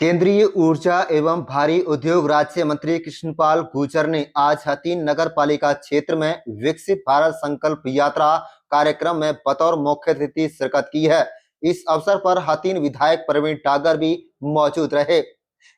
केंद्रीय ऊर्जा एवं भारी उद्योग राज्य मंत्री कृष्णपाल गुर्जर ने आज हथीन नगर पालिका क्षेत्र में विकसित भारत संकल्प यात्रा कार्यक्रम में बतौर मुख्य अतिथि शिरकत की है। इस अवसर पर हथीन विधायक प्रवीण डागर भी मौजूद रहे।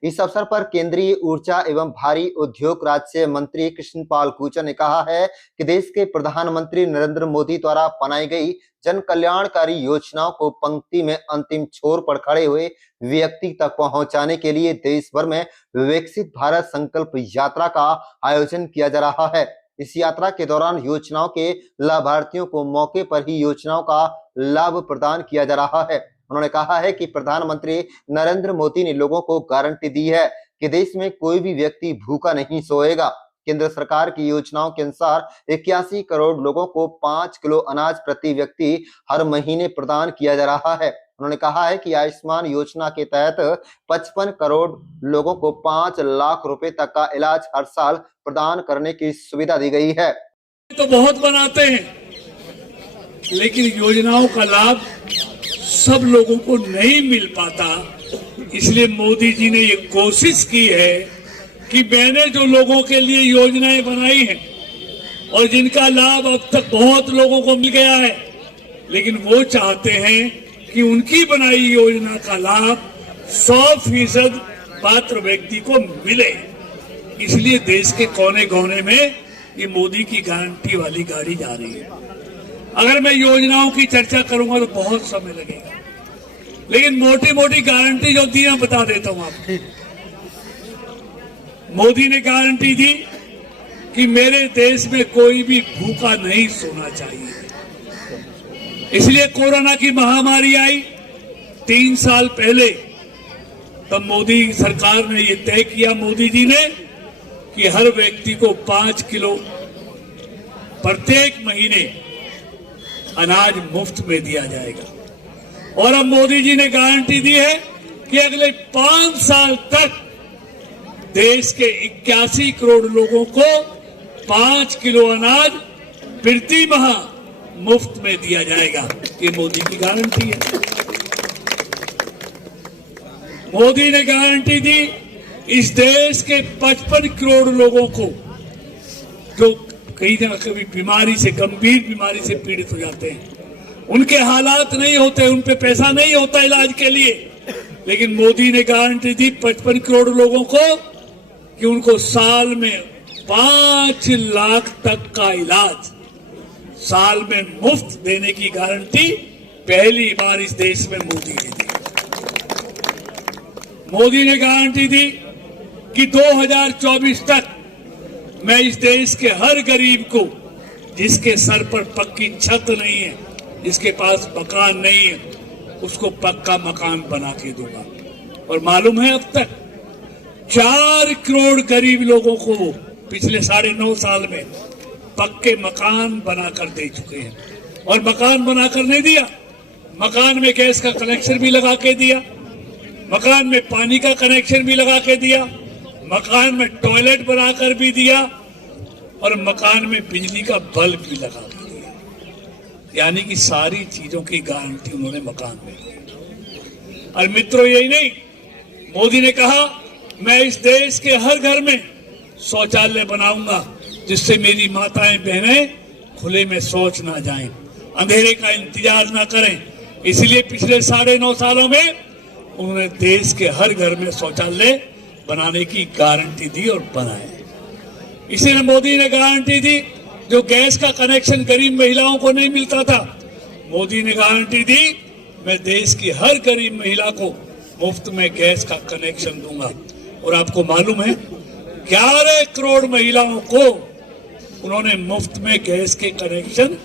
इस अवसर पर केंद्रीय ऊर्जा एवं भारी उद्योग राज्य मंत्री कृष्णपाल गुर्जर ने कहा है कि देश के प्रधानमंत्री नरेंद्र मोदी द्वारा बनाई गई जन कल्याणकारी योजनाओं को पंक्ति में अंतिम छोर पर खड़े हुए व्यक्ति तक पहुंचाने के लिए देश भर में विकसित भारत संकल्प यात्रा का आयोजन किया जा रहा है। इस यात्रा के दौरान योजनाओं के लाभार्थियों को मौके पर ही योजनाओं का लाभ प्रदान किया जा रहा है। उन्होंने कहा है कि प्रधानमंत्री नरेंद्र मोदी ने लोगों को गारंटी दी है कि देश में कोई भी व्यक्ति भूखा नहीं सोएगा। केंद्र सरकार की योजनाओं के अनुसार 81 करोड़ लोगों को 5 किलो अनाज प्रति व्यक्ति हर महीने प्रदान किया जा रहा है। उन्होंने कहा है कि आयुष्मान योजना के तहत 55 करोड़ लोगों को 5 लाख रुपए तक का इलाज हर साल प्रदान करने की सुविधा दी गई है। तो बहुत बनाते हैं, लेकिन योजनाओं का लाभ सब लोगों को नहीं मिल पाता। इसलिए मोदी जी ने ये कोशिश की है कि मैंने जो लोगों के लिए योजनाएं बनाई हैं और जिनका लाभ अब तक बहुत लोगों को मिल गया है, लेकिन वो चाहते हैं कि उनकी बनाई योजना का लाभ 100% पात्र व्यक्ति को मिले। इसलिए देश के कोने कोने में ये मोदी की गारंटी वाली गाड़ी जा रही है। अगर मैं योजनाओं की चर्चा करूंगा तो बहुत समय लगेगा, लेकिन मोटी मोटी गारंटी जो दी मैं बता देता हूं आपको। मोदी ने गारंटी दी कि मेरे देश में कोई भी भूखा नहीं सोना चाहिए। इसलिए कोरोना की महामारी आई 3 साल पहले, तब मोदी सरकार ने ये तय किया, मोदी जी ने, कि हर व्यक्ति को 5 किलो प्रत्येक महीने अनाज मुफ्त में दिया जाएगा। और अब मोदी जी ने गारंटी दी है कि अगले 5 साल तक देश के 81 करोड़ लोगों को 5 किलो अनाज प्रति माह मुफ्त में दिया जाएगा। ये मोदी की गारंटी है। मोदी ने गारंटी दी इस देश के 55 करोड़ लोगों को जो कहीं ना कभी बीमारी से, गंभीर बीमारी से पीड़ित हो जाते हैं, उनके हालात नहीं होते, उन पे पैसा नहीं होता इलाज के लिए, लेकिन मोदी ने गारंटी दी 55 करोड़ लोगों को कि उनको साल में 5 लाख तक का इलाज साल में मुफ्त देने की गारंटी पहली बार इस देश में मोदी ने दी। मोदी ने गारंटी दी कि 2024 तक मैं इस देश के हर गरीब को, जिसके सर पर पक्की छत नहीं है, जिसके पास मकान नहीं है, उसको पक्का मकान बना के दूंगा। और मालूम है अब तक 4 करोड़ गरीब लोगों को पिछले 9.5 साल में पक्के मकान बनाकर दे चुके हैं। और मकान बनाकर नहीं दिया, मकान में गैस का कनेक्शन भी लगा के दिया, मकान में पानी का कनेक्शन भी लगा के दिया, मकान में टॉयलेट बनाकर भी दिया, और मकान में बिजली का बल्ब भी लगा के दिया। यानी कि सारी चीजों की गारंटी उन्होंने मकान में दी। और मित्रों, यही नहीं, मोदी ने कहा मैं इस देश के हर घर में शौचालय बनाऊंगा, जिससे मेरी माताएं बहनें खुले में शौच ना जाएं, अंधेरे का इंतजार ना करें। इसलिए पिछले 9.5 सालों में उन्होंने देश के हर घर में शौचालय बनाने की गारंटी दी और बनाए। इसीलिए मोदी ने गारंटी दी, जो गैस का कनेक्शन गरीब महिलाओं को नहीं मिलता था, मोदी ने गारंटी दी मैं देश की हर गरीब महिला को मुफ्त में गैस का कनेक्शन दूंगा। और आपको मालूम है 11 करोड़ महिलाओं को उन्होंने मुफ्त में गैस के कनेक्शन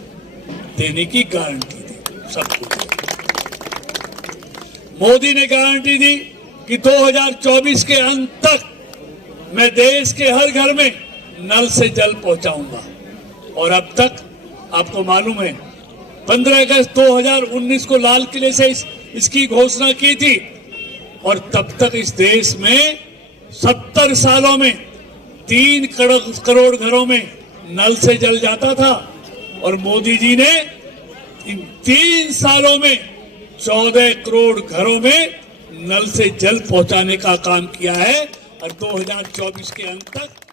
देने की गारंटी दी। सबको मोदी ने गारंटी दी कि 2024 के अंत तक मैं देश के हर घर में नल से जल पहुंचाऊंगा। और अब तक आपको मालूम है 15 अगस्त 2019 को लाल किले से इसकी घोषणा की थी, और तब तक इस देश में 70 सालों में 3 करोड़ घरों में नल से जल जाता था। और मोदी जी ने इन 3 सालों में 14 करोड़ घरों में नल से जल पहुंचाने का काम किया है और 2024 के अंत तक